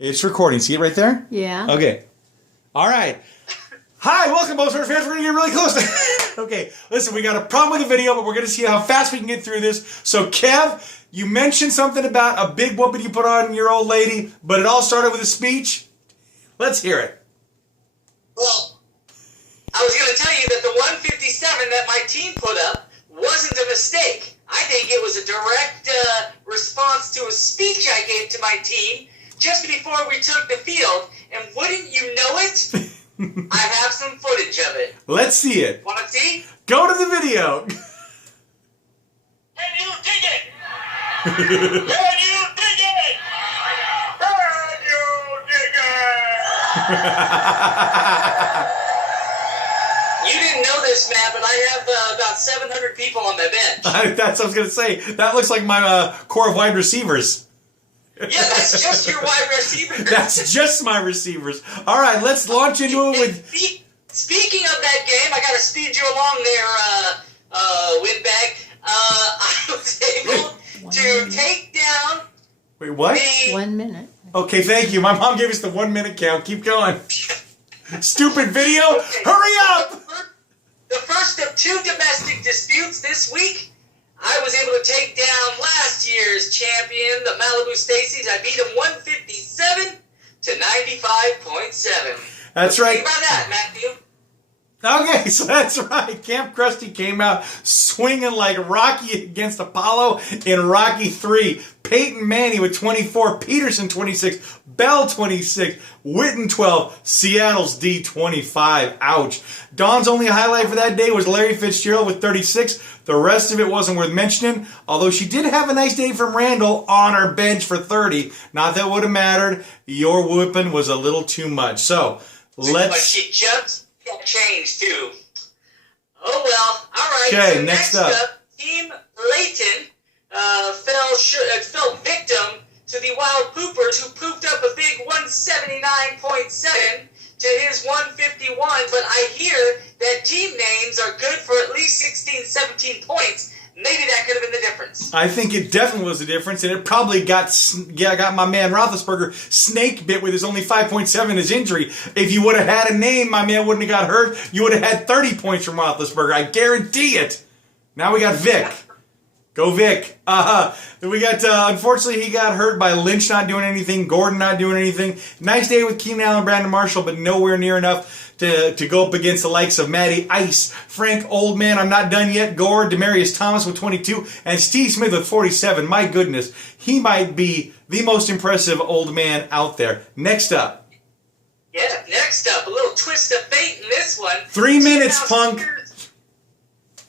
It's recording. See it right there? Yeah. Okay. All right. Hi, welcome, most of our fans. We're going to get really close. Okay, listen, we got a problem with the video, but we're going to see how fast we can get through this. So, Kev, you mentioned something about a big whooping you put on your old lady, but it all started with a speech. Let's hear it. Well, I was going to tell you that the 157 that my team put up wasn't a mistake. I think it was a direct response to a speech I gave to my team just before we took the field. And wouldn't you know it? I have some footage of it. Let's see it. Want to see? Go to the video. Can you dig it? Can you dig it? Can you dig it? You didn't know this, Matt, but I have about 700 people on my bench. That's what I was going to say. That looks like my core of wide receivers. Yeah, that's just your wide receivers. That's just my receivers. All right, let's launch into it with... Speaking of that game, I got to speed you along there, Windbag. I was able to take down... Wait, what? 1 minute. Okay, thank you. My mom gave us the 1 minute count. Keep going. Stupid video. Hurry up! The first of two domestic disputes this week. I was able to take down last year's champion, the Malibu Stacy's. I beat them 157 to 95.7. That's right. Think about that, Matthew. Okay, so that's right. Camp Krusty came out swinging like Rocky against Apollo in Rocky 3. Peyton Manning with 24, Peterson 26, Bell 26, Witten 12, Seattle's D 25. Ouch. Dawn's only highlight for that day was Larry Fitzgerald with 36. The rest of it wasn't worth mentioning, although she did have a nice day from Randall on her bench for 30. Not that it would have mattered. Your whooping was a little too much. So, But she just got changed, too. Oh, well. All right. Okay, so next up. Team Layton fell victim to the Wild Poopers, who pooped up a big 179.7 to his 151. But I hear that team names are good for at least 16, 17 points. Maybe that could have been the difference. I think it definitely was the difference, and it probably got my man Roethlisberger snake bit with his only 5.7 his injury. If you would have had a name, my man wouldn't have got hurt. You would have had 30 points from Roethlisberger. I guarantee it. Now we got Vic. Go Vic. We got, unfortunately, he got hurt by Lynch not doing anything, Gordon not doing anything. Nice day with Keenan Allen, Brandon Marshall, but nowhere near enough to go up against the likes of Matty Ice, Frank Oldman, I'm not done yet, Gore, Demarius Thomas with 22, and Steve Smith with 47. My goodness, he might be the most impressive old man out there. Next up. Yeah, next up, a little twist of fate in this one. 3 minutes, punk.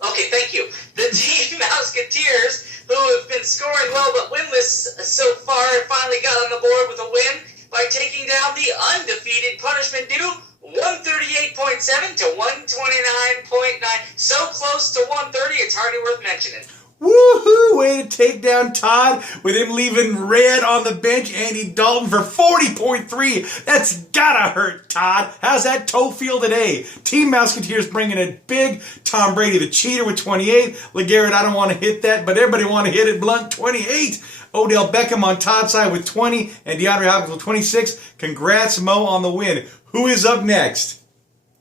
Okay, thank you. The Team Mouseketeers, who have been scoring well but winless so far, finally got on the board with a win by taking down the undefeated Punishment Due 138.7 to 129.9. So close to 130, it's hardly worth mentioning. Woohoo! Way to take down Todd with him leaving Red on the bench. Andy Dalton for 40.3. That's gotta hurt, Todd. How's that toe feel today? Team Mouseketeers bringing it big. Tom Brady, the cheater, with 28. LeGarrette, I don't want to hit that, but everybody want to hit it blunt. 28. Odell Beckham on Todd's side with 20. And DeAndre Hopkins with 26. Congrats, Mo, on the win. Who is up next?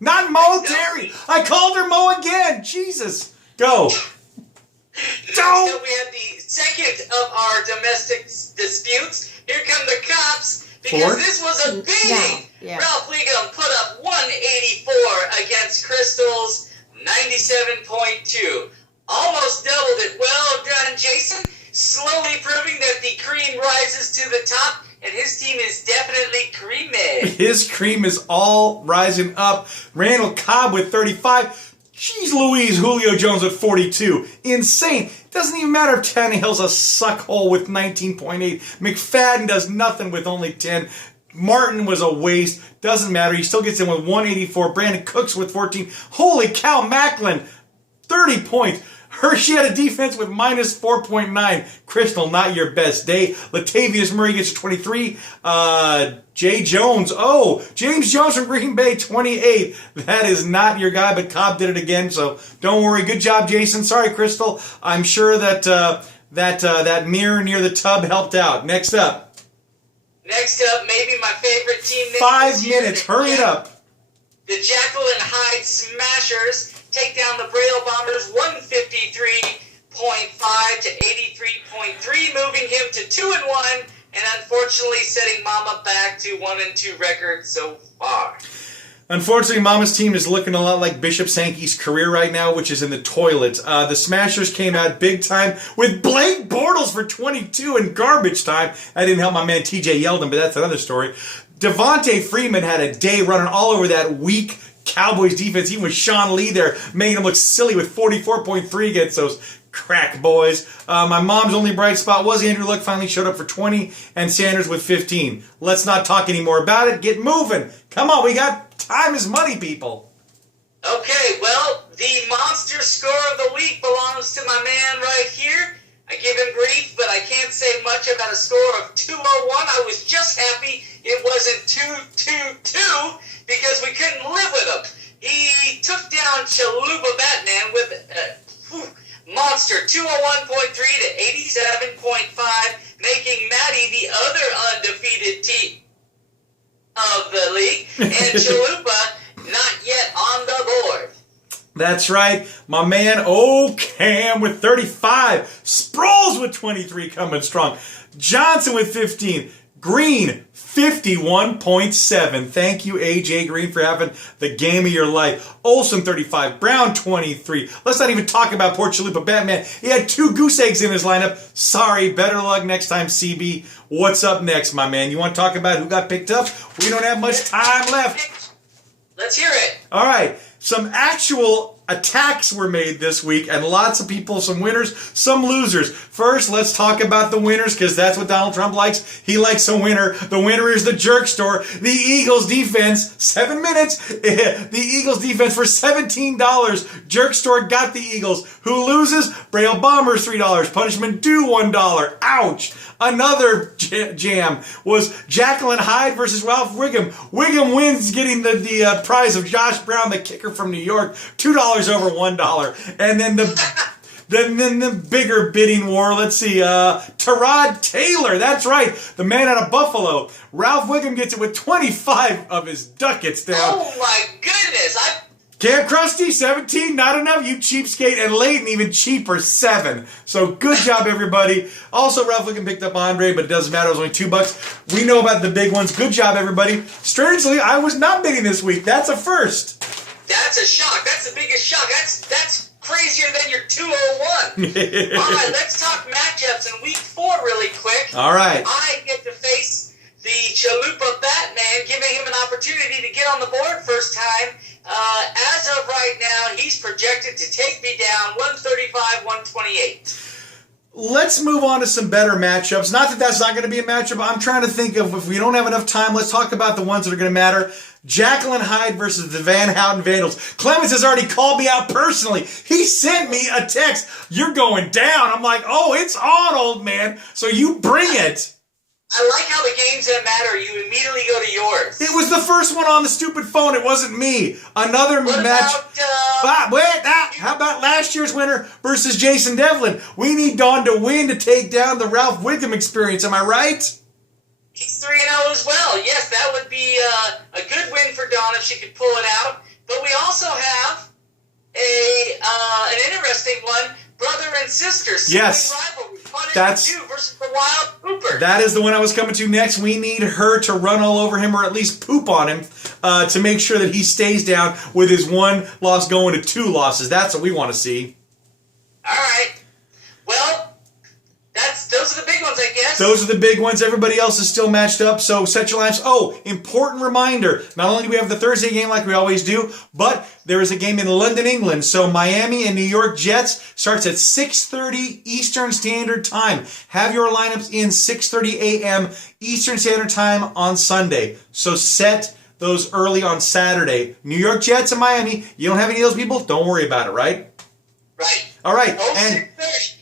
Not Mo, Terry. I called her Mo again. Jesus. Go. So we have the second of our domestic disputes. Here come the cops, because this was a beating. Yeah. Ralph Wiggum put up 184 against Crystal's 97.2. Almost doubled it. Well done, Jason. Slowly proving that the cream rises to the top, and his team is definitely creamy. His cream is all rising up. Randall Cobb with 35. Jeez Louise, Julio Jones with 42. Insane. It doesn't even matter if Tannehill's a suckhole with 19.8. McFadden does nothing with only 10. Martin was a waste. Doesn't matter. He still gets in with 184. Brandon Cooks with 14. Holy cow, Macklin, 30 points. Hershey had a defense with minus 4.9. Crystal, not your best day. Latavius Murray gets 23. Jay Jones. Oh, James Jones from Green Bay, 28. That is not your guy, but Cobb did it again, so don't worry. Good job, Jason. Sorry, Crystal. I'm sure that that mirror near the tub helped out. Next up. Next up, maybe my favorite team. 5 minutes. Hurry it up. The Jekyll and Hyde Smashers take down the Braille Bombers 153.5 to 83.3, moving him to 2-1, and unfortunately setting Mama back to 1-2 record so far. Unfortunately, Mama's team is looking a lot like Bishop Sankey's career right now, which is in the toilet. The Smashers came out big time with Blake Bortles for 22 in garbage time. That didn't help my man TJ Yeldon, but that's another story. Devontae Freeman had a day running all over that weak Cowboys defense, even with Sean Lee there, making him look silly with 44.3 against those crack boys. My mom's only bright spot was Andrew Luck finally showed up for 20 and Sanders with 15. Let's not talk anymore about it. Get moving. Come on, we got time is money, people. Okay, well, the monster score of the week belongs to my man right here. I give him grief, but I can't say much about a score of 201. I was just happy it wasn't 222 because we couldn't live with him. He took down Chalupa Batman with monster 201.3 to 87.5, making Maddie the other undefeated team of the league, and Chalupa not yet on the board. That's right. My man Cam with 35. Sproles with 23 coming strong. Johnson with 15. Green, 51.7. Thank you, AJ Green, for having the game of your life. Olsen, 35. Brown, 23. Let's not even talk about poor Chalupa Batman. He had 2 goose eggs in his lineup. Sorry, better luck next time, CB. What's up next, my man? You want to talk about who got picked up? We don't have much time left. Let's hear it. All right. Some actual attacks were made this week, and lots of people, some winners, some losers. First, let's talk about the winners, because that's what Donald Trump likes. He likes a winner. The winner is the Jerk Store. The Eagles defense, 7 minutes. The Eagles defense for $17. Jerk Store got the Eagles. Who loses? Braille Bombers, $3. Punishment due, $1. Ouch. Another jam was Jekyll and Hyde versus Ralph Wiggum. Wiggum wins, getting the prize of Josh Brown, the kicker from New York, $2 over $1. And then the bigger bidding war, let's see, Tyrod Taylor, that's right, the man out of Buffalo. Ralph Wiggum gets it with 25 of his ducats down. Oh my goodness, Camp Krusty, 17, not enough, you cheapskate. And Leighton, even cheaper, 7. So good job, everybody. Also, Ralph Wiggum picked up Andre, but it doesn't matter, it was only $2. We know about the big ones. Good job, everybody. Strangely, I was not bidding this week. That's a first. That's a shock. That's the biggest shock. That's crazier than your 201. All right, let's talk matchups in week 4 really quick. All right. I get to face the Chalupa Batman, giving him an opportunity to get on the board first time. As of right now, he's projected to take me down 135-128. Let's move on to some better matchups. Not that that's not going to be a matchup. I'm trying to think of, if we don't have enough time, let's talk about the ones that are going to matter. Jekyll and Hyde versus the Van Houten Vandals. Clemens has already called me out personally. He sent me a text. You're going down. I'm like, oh, it's on, old man. So you bring it. I like how the games that matter, you immediately go to yours. It was the first one on the stupid phone. It wasn't me. Another match. How about last year's winner versus Jason Devlin? We need Dawn to win to take down the Ralph Wiggum experience. Am I right? He's 3-0 as well. Yes, that would be a good win for Dawn if she could pull it out. But we also have an interesting one, brother and sister. Yes. Rivalry. That's versus the Wild Pooper. That is the one I was coming to next. We need her to run all over him or at least poop on him to make sure that he stays down with his 1 loss going to 2 losses. That's what we want to see. All right. Well, those are the big ones, I guess. Those are the big ones. Everybody else is still matched up, so set your lineups. Oh, important reminder. Not only do we have the Thursday game like we always do, but there is a game in London, England. So Miami and New York Jets starts at 6:30 Eastern Standard Time. Have your lineups in 6:30 a.m. Eastern Standard Time on Sunday. So set those early on Saturday. New York Jets and Miami. You don't have any of those people? Don't worry about it, right? Right. All right. Oh, And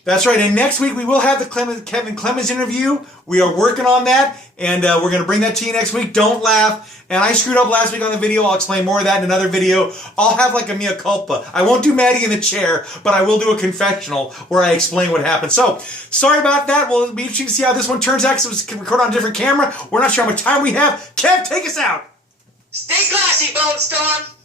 That's right. And next week we will have the Kevin Clemens interview. We are working on that, and we're going to bring that to you next week. Don't laugh. And I screwed up last week on the video. I'll explain more of that in another video. I'll have like a mea culpa. I won't do Maddie in the chair, but I will do a confessional where I explain what happened. So, sorry about that. Well, it'll be interesting to see how this one turns out because it was recorded on a different camera. We're not sure how much time we have. Kev, take us out. Stay classy, Bone Storm.